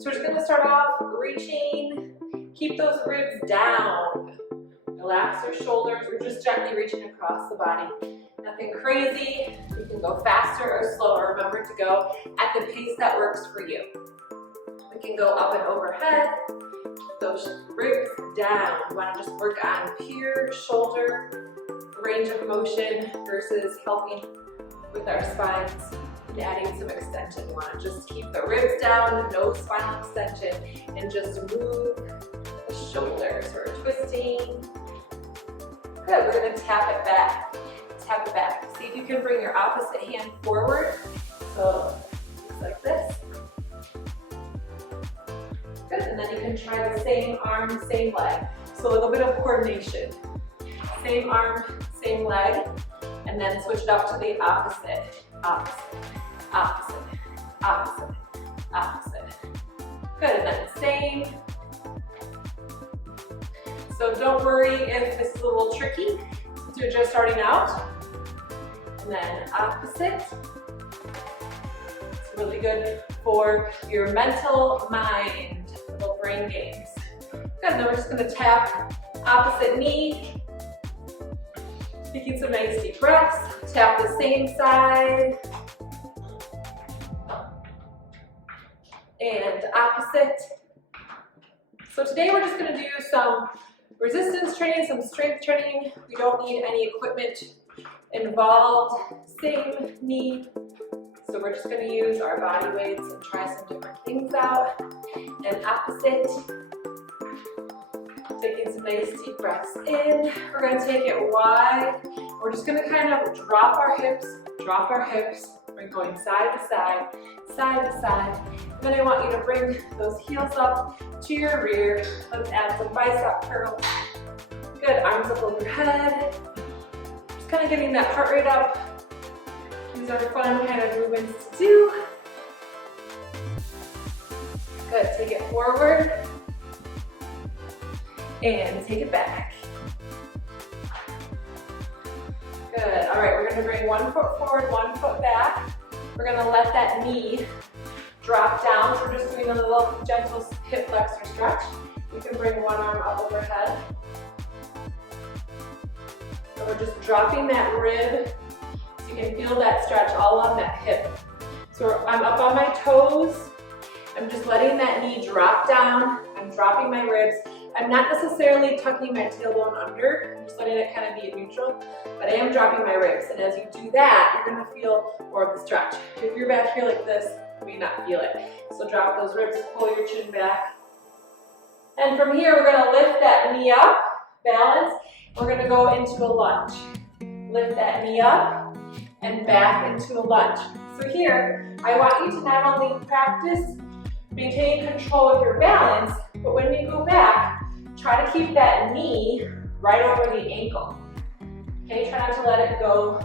So we're just gonna start off reaching, keep those ribs down. Relax your shoulders, we're just gently reaching across the body. Nothing crazy, you can go faster or slower. Remember to go at the pace that works for you. We can go up and overhead, keep those ribs down. We wanna just work on pure shoulder range of motion versus helping with our spines and adding some extension. We wanna just keep the ribs down, no spinal extension, and just move the shoulders. So we're twisting. Good, we're gonna tap it back. Tap it back. See if you can bring your opposite hand forward. So looks like this. Good, and then you can try the same arm, same leg. So a little bit of coordination. Same arm, same leg, and then switch it up to the opposite. Opposite, opposite, opposite, opposite. Good, and then same. So don't worry if this is a little tricky, since you're just starting out. And then opposite. It's really good for your mental mind, little brain games. Good, then we're just gonna tap opposite knee. Taking some nice deep breaths. Tap the same side. And opposite. So today we're just gonna do some resistance training, some strength training. We don't need any equipment involved. Same knee. So we're just gonna use our body weights and try some different things out. And opposite. Taking some nice deep breaths in. We're gonna take it wide. We're just gonna kind of drop our hips. We're going side to side, side to side. And then I want you to bring those heels up to your rear. Let's add some bicep curls. Good, arms up over your head. Just kind of getting that heart rate up. These are fun kind of movements to do. Good, take it forward. And take it back. Good, all right, we're gonna bring one foot forward, one foot back. We're gonna let that knee drop down. So we're just doing a little gentle hip flexor stretch. You can bring one arm up overhead. So we're just dropping that rib so you can feel that stretch all on that hip. So I'm up on my toes. I'm just letting that knee drop down. I'm dropping my ribs. I'm not necessarily tucking my tailbone under. I'm just letting it kind of be neutral, but I am dropping my ribs. And as you do that, you're gonna feel more of the stretch. If you're back here like this, you may not feel it. So drop those ribs, pull your chin back. And from here, we're gonna lift that knee up, balance. We're gonna go into a lunge. Lift that knee up and back into a lunge. So here, I want you to not only practice maintaining control of your balance, but when you go back, try to keep that knee right over the ankle. Okay, try not to let it go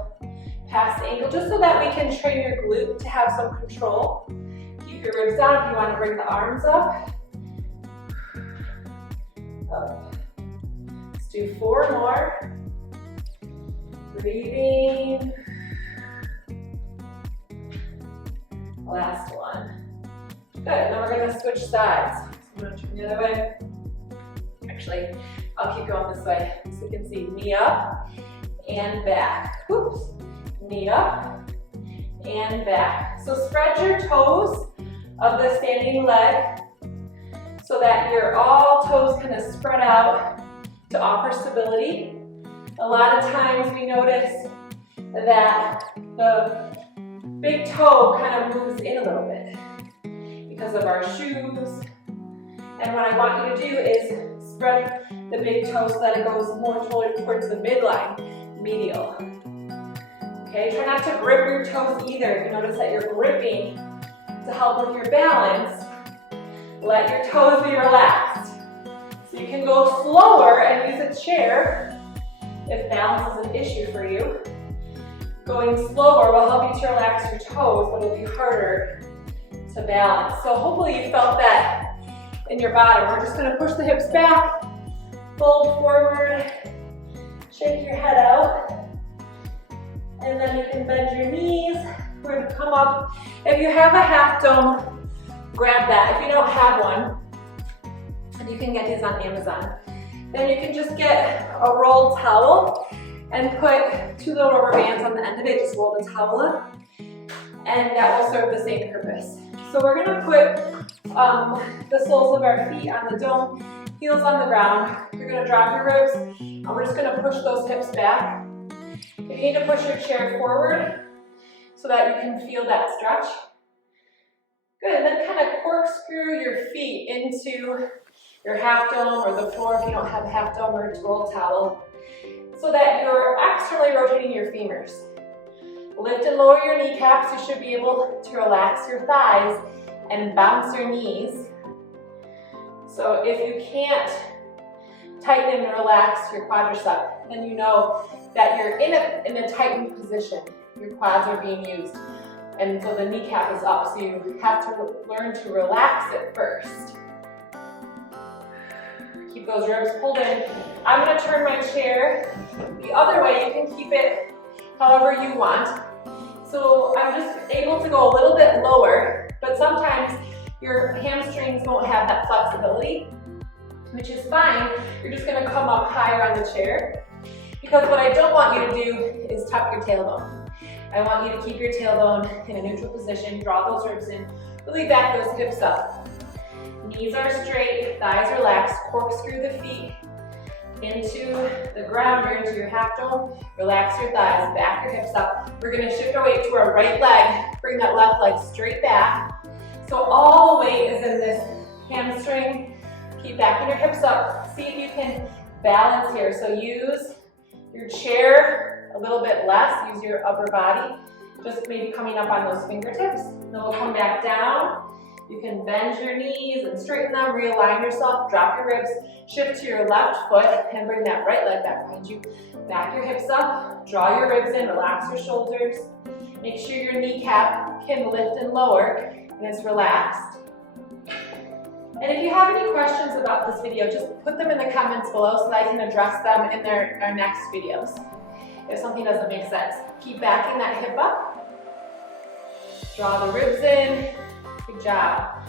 past the ankle, just so that we can train your glute to have some control. Keep your ribs down if you want to bring the arms up. Up. Let's do 4 more. Breathing. Last one. Good, now we're gonna switch sides. So I'm gonna turn the other way. Actually, I'll keep going this way so you can see knee up and back. Oops. Knee up and back. So spread your toes of the standing leg so that your all toes kind of spread out to offer stability. A lot of times we notice that the big toe kind of moves in a little bit because of our shoes. And what I want you to do is spread the big toe so that it goes more towards the midline, medial. Okay, try not to grip your toes either. If you notice that you're gripping to help with your balance, let your toes be relaxed. So you can go slower and use a chair if balance is an issue for you. Going slower will help you to relax your toes, but it'll be harder to balance. So hopefully you felt that in your bottom. We're just gonna push the hips back, fold forward, shake your head out, and then you can bend your knees. We're gonna come up. If you have a half dome grab that. If you don't have one, and you can get these on Amazon, then you can just get a rolled towel and put 2 little rubber bands on the end of it. Just roll the towel up, and that will serve the same purpose. So we're gonna put the soles of our feet on the dome, heels on the ground. You're gonna drop your ribs, and we're just gonna push those hips back. If you need to push your chair forward so that you can feel that stretch. Good, and then kind of corkscrew your feet into your half dome or the floor if you don't have a half dome or a rolled towel, so that you're externally rotating your femurs. Lift and lower your kneecaps. You should be able to relax your thighs and bounce your knees. So if you can't tighten and relax your quadricep, then you know that you're in a tightened position. Your quads are being used, and so the kneecap is up, so you have to learn to relax it first. Keep those ribs pulled in. I'm going to turn my chair the other way. You can keep it however you want. So I'm just able to go a little bit lower, but sometimes your hamstrings won't have that flexibility, which is fine. You're just going to come up higher on the chair, because what I don't want you to do is tuck your tailbone. I want you to keep your tailbone in a neutral position, draw those ribs in, really back those hips up. Knees are straight, thighs relaxed, corkscrew the feet into the ground or into your half dome. Relax your thighs, back your hips up. We're gonna shift our weight to our right leg, bring that left leg straight back. So all the weight is in this hamstring. Keep backing your hips up. See if you can balance here. So use your chair a little bit less, use your upper body, just maybe coming up on those fingertips. Then we'll come back down. You can bend your knees and straighten them, realign yourself, drop your ribs, shift to your left foot and bring that right leg back behind you. Back your hips up, draw your ribs in, relax your shoulders. Make sure your kneecap can lift and lower and it's relaxed. And if you have any questions about this video, just put them in the comments below so that I can address them in our next videos. If something doesn't make sense, keep backing that hip up. Draw the ribs in. Good job.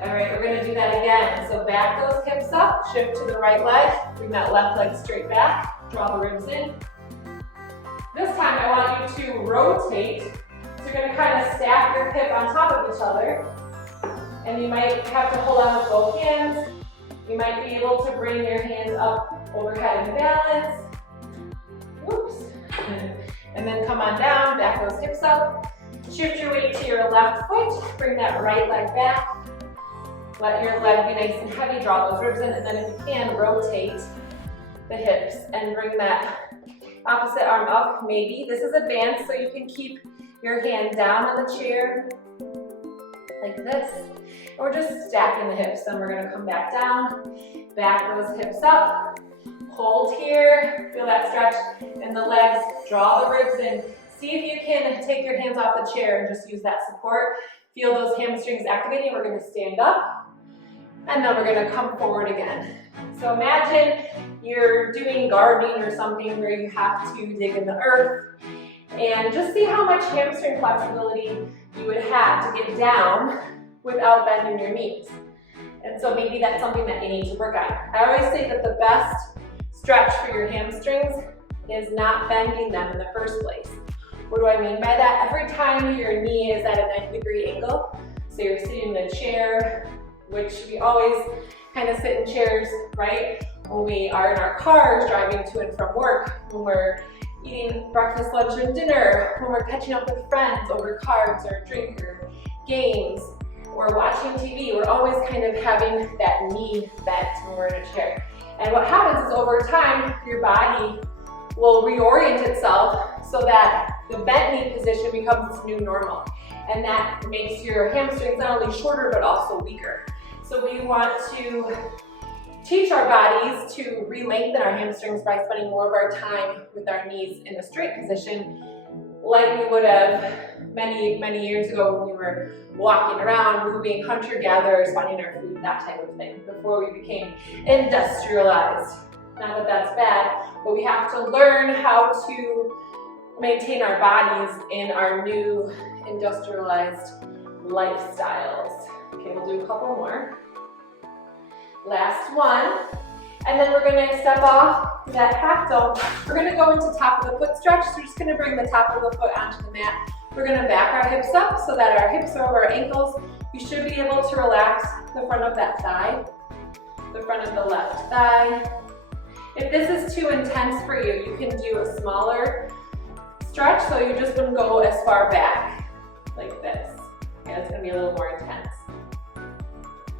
All right, we're gonna do that again. So back those hips up, shift to the right leg, bring that left leg straight back, draw the ribs in. This time I want you to rotate. So you're gonna kind of stack your hip on top of each other. And you might have to hold on with both hands. You might be able to bring your hands up overhead in balance. Whoops. And then come on down, back those hips up. Shift your weight to your left foot, bring that right leg back. Let your leg be nice and heavy, draw those ribs in, and then if you can, rotate the hips and bring that opposite arm up, maybe. This is advanced, so you can keep your hand down on the chair, like this. And we're just stacking the hips, then we're gonna come back down, back those hips up, hold here, feel that stretch in the legs, draw the ribs in. See if you can take your hands off the chair and just use that support. Feel those hamstrings activating. We're going to stand up and then we're going to come forward again. So imagine you're doing gardening or something where you have to dig in the earth, and just see how much hamstring flexibility you would have to get down without bending your knees. And so maybe that's something that you need to work on. I always say that the best stretch for your hamstrings is not bending them in the first place. What do I mean by that? Every time your knee is at a 90-degree angle, so you're sitting in a chair, which we always kind of sit in chairs, right? When we are in our cars driving to and from work, when we're eating breakfast, lunch, and dinner, when we're catching up with friends over cards or drink or games, or watching TV, we're always kind of having that knee bent when we're in a chair. And what happens is over time, your body will reorient itself so that the bent knee position becomes its new normal. And that makes your hamstrings not only shorter, but also weaker. So we want to teach our bodies to re-lengthen our hamstrings by spending more of our time with our knees in a straight position, like we would have many, many years ago when we were walking around, moving, hunter-gatherers, finding our food, that type of thing, before we became industrialized. Not that that's bad, but we have to learn how to maintain our bodies in our new industrialized lifestyles. Okay, we'll do a couple more. Last one. And then we're gonna step off that half dome. We're gonna go into top of the foot stretch. So we're just gonna bring the top of the foot onto the mat. We're gonna back our hips up so that our hips are over our ankles. You should be able to relax the front of that thigh, the front of the left thigh. If this is too intense for you, you can do a smaller stretch, so you just wouldn't go as far back, like this. Okay, that's gonna be a little more intense.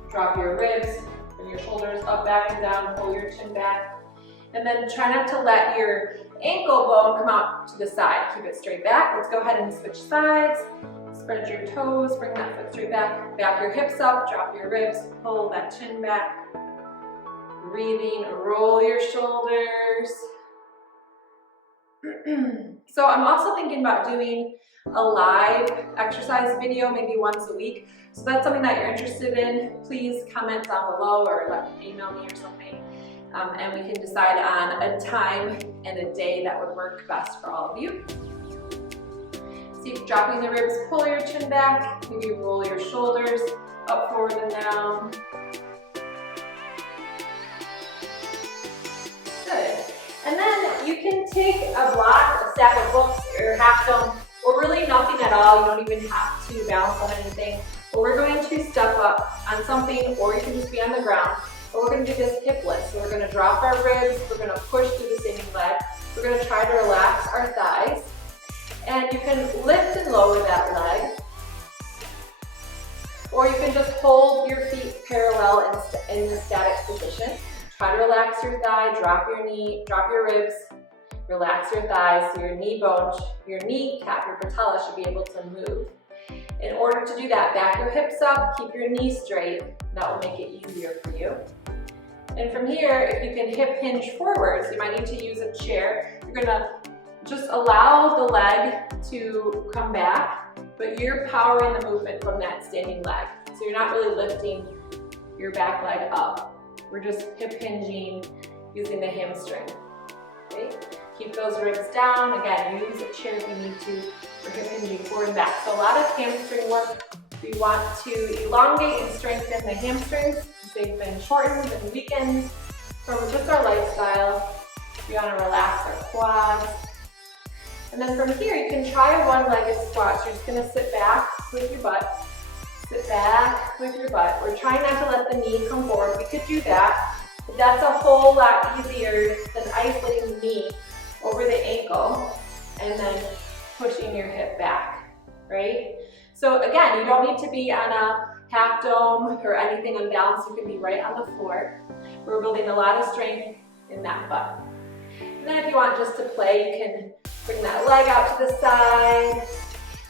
Drop your ribs, bring your shoulders up, back, and down, pull your chin back. And then try not to let your ankle bone come out to the side. Keep it straight back. Let's go ahead and switch sides. Spread your toes, bring that foot straight back. Back your hips up, drop your ribs, pull that chin back. Breathing, roll your shoulders. So I'm also thinking about doing a live exercise video maybe once a week. So if that's something that you're interested in, please comment down below or email me or something. And we can decide on a time and a day that would work best for all of you. So keep dropping the ribs, pull your chin back, maybe roll your shoulders up, forward, and down. Good. And then you can take a block, a stack of books, or half dome, or really nothing at all. You don't even have to balance on anything. But we're going to step up on something, or you can just be on the ground. But we're going to do this hip lift. So we're going to drop our ribs, we're going to push through the standing leg. We're going to try to relax our thighs. And you can lift and lower that leg. Or you can just hold your feet parallel in the static position. Try to relax your thigh, drop your knee, drop your ribs, relax your thighs so your knee bone, your kneecap, your patella should be able to move. In order to do that, back your hips up, keep your knees straight. That will make it easier for you. And from here, if you can hip hinge forwards, you might need to use a chair. You're gonna just allow the leg to come back, but you're powering the movement from that standing leg. So you're not really lifting your back leg up. We're just hip hinging using the hamstring. Okay? Keep those ribs down. Again, use a chair if you need to. We're hip hinging forward and back. So a lot of hamstring work. We want to elongate and strengthen the hamstrings. They've been shortened and weakened from just our lifestyle. We want to relax our quads. And then from here, you can try a one-legged squat. So you're just going to sit back with your butt. Sit back with your butt. We're trying not to let the knee come forward. We could do that, but that's a whole lot easier than isolating the knee over the ankle and then pushing your hip back, right? So again, you don't need to be on a half dome or anything unbalanced. You can be right on the floor. We're building a lot of strength in that butt. And then if you want just to play, you can bring that leg out to the side.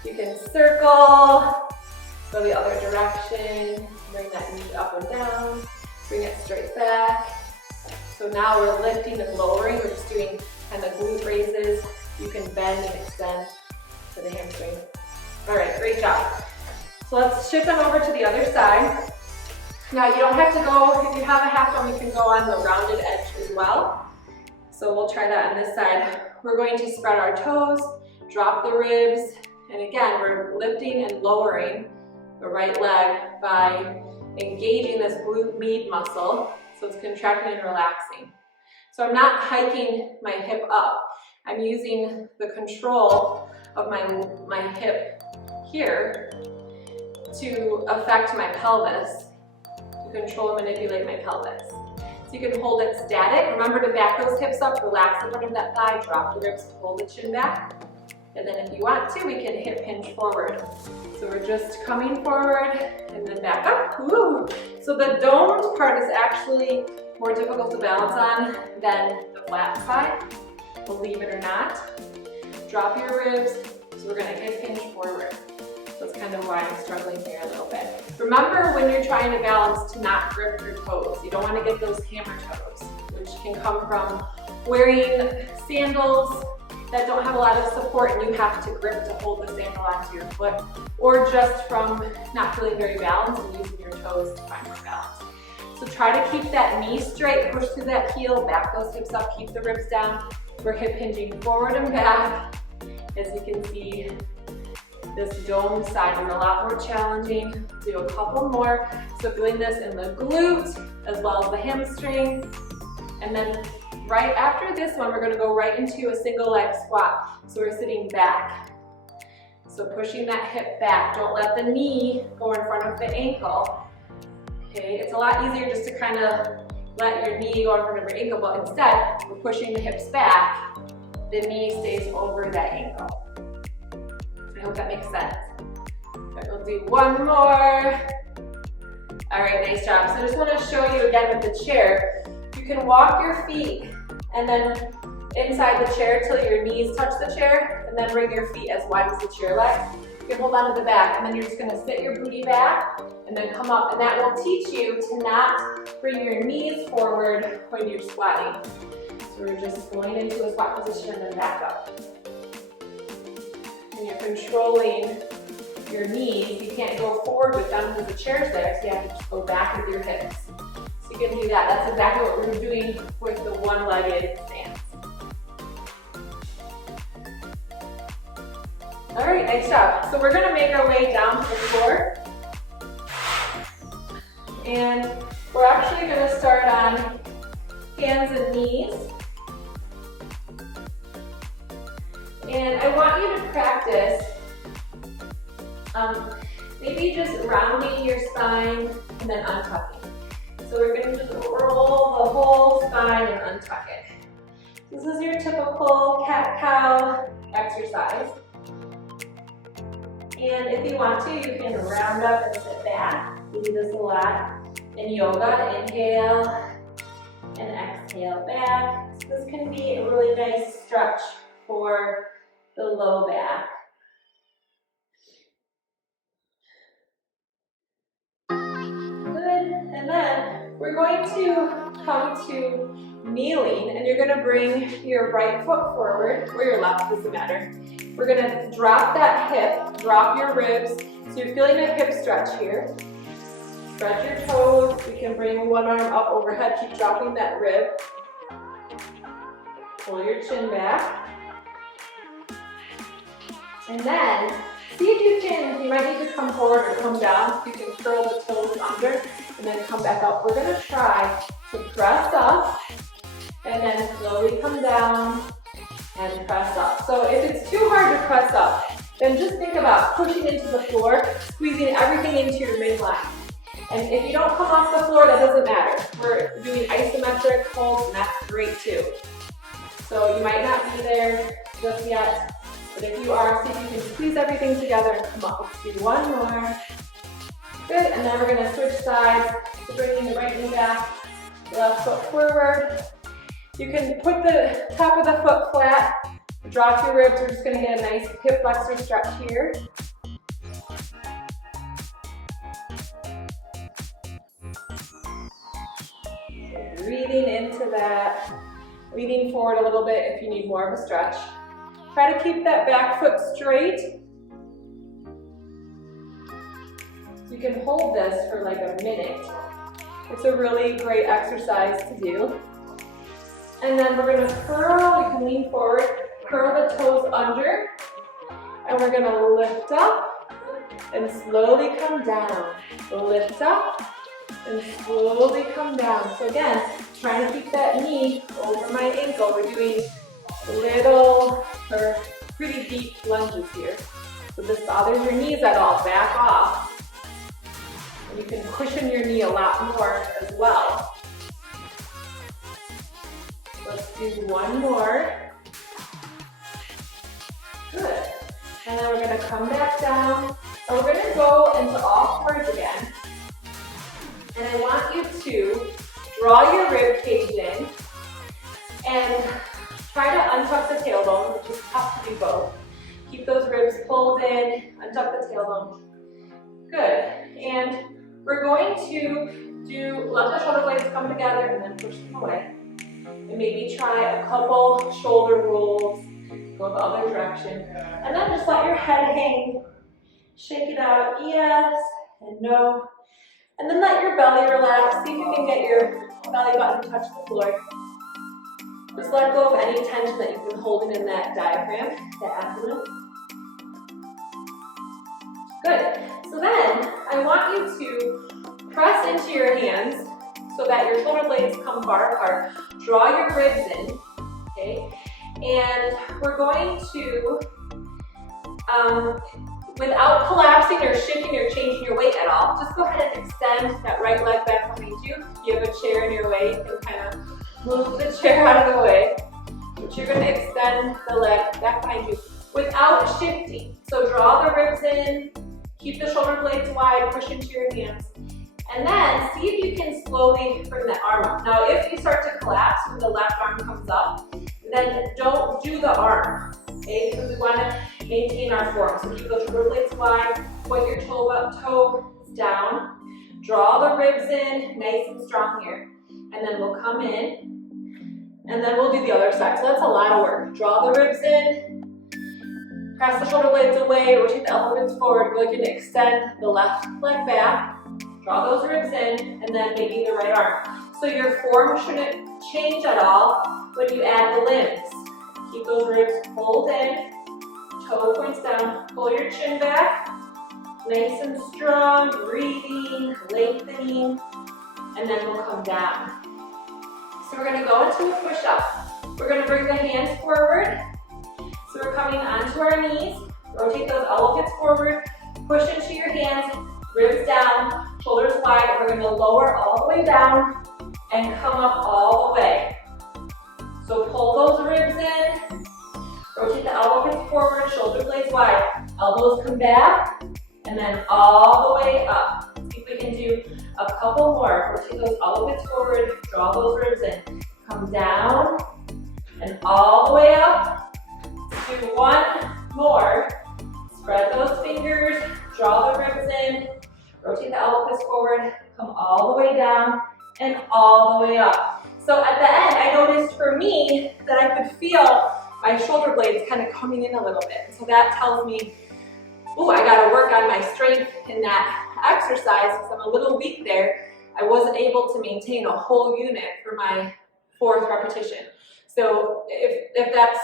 You can circle, go the other direction, bring that knee up and down, bring it straight back. So now we're lifting and lowering. We're just doing kind of glute raises. You can bend and extend to the hamstring. All right, great job. So let's shift them over to the other side. Now you don't have to go, if you have a half dome, you can go on the rounded edge as well. So we'll try that on this side. We're going to spread our toes, drop the ribs, and again, we're lifting and lowering the right leg by engaging this glute med muscle, so it's contracting and relaxing. So I'm not hiking my hip up. I'm using the control of my hip here to affect my pelvis, to control and manipulate my pelvis. So you can hold it static. Remember to back those hips up, relax the front of that thigh, drop the ribs, pull the chin back. And then if you want to, we can hip hinge forward. So we're just coming forward and then back up. Woo. So the domed part is actually more difficult to balance on than the flat side, believe it or not. Drop your ribs. So we're gonna hip hinge forward. So that's kind of why I'm struggling here a little bit. Remember when you're trying to balance to not grip your toes. You don't want to get those hammer toes, which can come from wearing sandals that don't have a lot of support and you have to grip to hold the sandal onto your foot, or just from not feeling very balanced and using your toes to find more balance. So try to keep that knee straight, push through that heel, back those hips up, keep the ribs down. We're hip hinging forward and back. As you can see, This dome side is a lot more challenging. Do a couple more. So feeling this in the glute as well as the hamstring. And then right after this one, we're gonna go right into a single leg squat. So we're sitting back. So pushing that hip back. Don't let the knee go in front of the ankle. Okay, it's a lot easier just to kind of let your knee go in front of your ankle, but instead, we're pushing the hips back. The knee stays over that ankle. I hope that makes sense. Okay, we'll do one more. All right, nice job. So I just want to show you again with the chair. You can walk your feet and then inside the chair till your knees touch the chair, and then bring your feet as wide as the chair legs. You can hold on to the back, and then you're just going to sit your booty back and then come up, and that will teach you to not bring your knees forward when you're squatting. So we're just going into a squat position and then back up. And you're controlling your knees. You can't go forward with them because the chair's there, so you have to just go back with your hips. So you can do that. That's exactly what we're doing with the one-legged stance. All right, nice job. So we're gonna make our way down to the floor. And we're actually gonna start on hands and knees. And I want you to practice maybe just rounding your spine and then untucking. So we're gonna just roll the whole spine and untuck it. This is your typical cat-cow exercise. And if you want to, you can round up and sit back. We do this a lot in yoga. Inhale and exhale back. So this can be a really nice stretch for the low back. Good. And then we're going to come to kneeling, and you're going to bring your right foot forward, or your left, doesn't matter. We're going to drop that hip, drop your ribs. So you're feeling a hip stretch here. Spread your toes. You can bring one arm up overhead, keep dropping that rib. Pull your chin back. And then, see if you can, you might need to come forward or come down. You can curl the toes under and then come back up. We're going to try to press up and then slowly come down and press up. So if it's too hard to press up, then just think about pushing into the floor, squeezing everything into your midline. And if you don't come off the floor, that doesn't matter. We're doing isometric holds, and that's great too. So you might not be there just yet, but if you are, see if you can squeeze everything together and come up. Let's do one more. Good, and then we're gonna switch sides. So bringing the right knee back, left foot forward. You can put the top of the foot flat, drop your ribs. We're just gonna get a nice hip flexor stretch here. So breathing into that, leaning forward a little bit if you need more of a stretch. Try to keep that back foot straight. You can hold this for like a minute. It's a really great exercise to do. And then we're gonna curl, you can lean forward, curl the toes under, and we're gonna lift up and slowly come down. So lift up and slowly come down. So again, trying to keep that knee over my ankle. We're doing little or pretty deep lunges here. So if this bothers your knees at all, back off. And you can cushion your knee a lot more as well. Let's do one more. Good. And then we're going to come back down. And we're going to go into all fours again. And I want you to draw your rib cage in and try to untuck the tailbone, which is tough to do both. Keep those ribs pulled in, untuck the tailbone. Good. And we're going to let the shoulder blades come together and then push them away. And maybe try a couple shoulder rolls, go the other direction. And then just let your head hang. Shake it out, yes and no. And then let your belly relax. See if you can get your belly button to touch the floor. Just let go of any tension that you've been holding in that diaphragm, that abdomen. Good. So then I want you to press into your hands so that your shoulder blades come far apart. Draw your ribs in, okay? And we're going to, without collapsing or shifting or changing your weight at all, just go ahead and extend that right leg back behind you. If you have a chair in your way, you can kind of move the chair out of the way. But you're going to extend the leg back behind you without shifting. So draw the ribs in, keep the shoulder blades wide, push into your hands. And then see if you can slowly bring that arm up. Now if you start to collapse when the left arm comes up, then don't do the arm, okay? Because we want to maintain our form. So keep those shoulder blades wide, point your toe down, draw the ribs in, nice and strong here. And then we'll come in, and then we'll do the other side. So that's a lot of work. Draw the ribs in, press the shoulder blades away, rotate the elbows forward. We're going to extend the left leg back. Draw those ribs in, and then maybe the right arm. So your form shouldn't change at all when you add the limbs. Keep those ribs pulled in, toe points down, pull your chin back, nice and strong, breathing, lengthening, and then we'll come down. So we're gonna go into a push-up. We're gonna bring the hands forward. So we're coming onto our knees, rotate those elbow pits forward, push into your hands, ribs down, shoulders wide. We're going to lower all the way down and come up all the way. So pull those ribs in, rotate the elbow pits forward, shoulder blades wide. Elbows come back, and then all the way up. See if we can do a couple more. Rotate those elbow pits forward, draw those ribs in. Come down, and all the way up. Do one more. Spread those fingers, draw the ribs in, rotate the elbow pits forward, come all the way down and all the way up. So at the end, I noticed for me that I could feel my shoulder blades kind of coming in a little bit. So that tells me, ooh, I gotta work on my strength in that exercise because I'm a little weak there. I wasn't able to maintain a whole unit for my 4th repetition. So if that's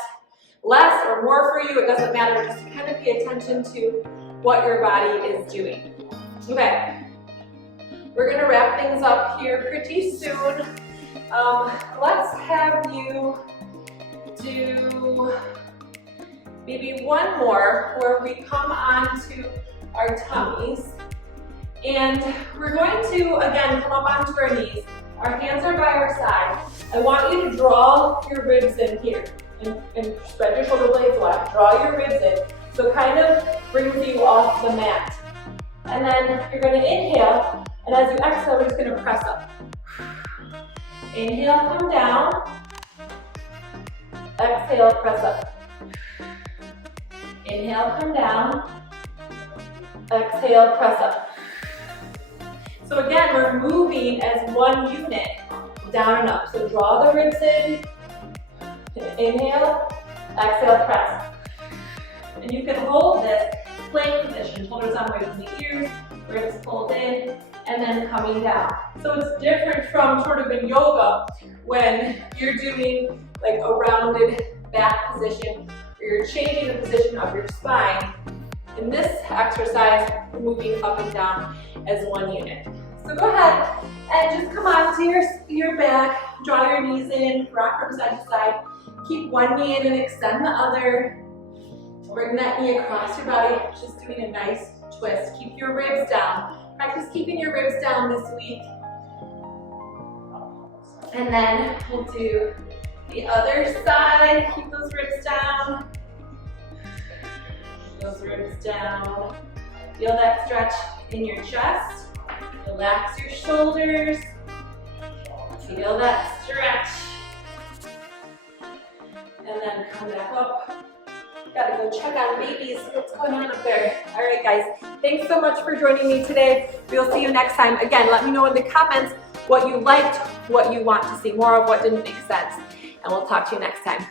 less or more for you, it doesn't matter. Just kind of pay attention to what your body is doing. Okay, we're gonna wrap things up here pretty soon. Let's have you do maybe one more where we come onto our tummies. And we're going to, again, come up onto our knees. Our hands are by our side. I want you to draw your ribs in here and spread your shoulder blades wide. Draw your ribs in. So kind of brings you off the mat. And then you're going to inhale, and as you exhale, we're just going to press up. Inhale, come down. Exhale, press up. Inhale, come down. Exhale, press up. So again, we're moving as one unit, down and up. So draw the ribs in. Inhale, exhale, press. And you can hold this plank position, shoulders on away from the ears, ribs pulled in, and then coming down. So it's different from sort of in yoga when you're doing like a rounded back position or you're changing the position of your spine. In this exercise, we're moving up and down as one unit. So go ahead and just come onto your back, draw your knees in, rock from side to side. Keep one knee in and extend the other. Bring that knee across your body, just doing a nice twist. Keep your ribs down. Practice keeping your ribs down this week. And then we'll do the other side. Keep those ribs down. Those ribs down. Feel that stretch in your chest. Relax your shoulders. Feel that stretch. And then come back up. Gotta go check on babies, what's going on up there. All right, guys, thanks so much for joining me today. We'll see you next time. Again, let me know in the comments what you liked, what you want to see more of, what didn't make sense, and we'll talk to you next time.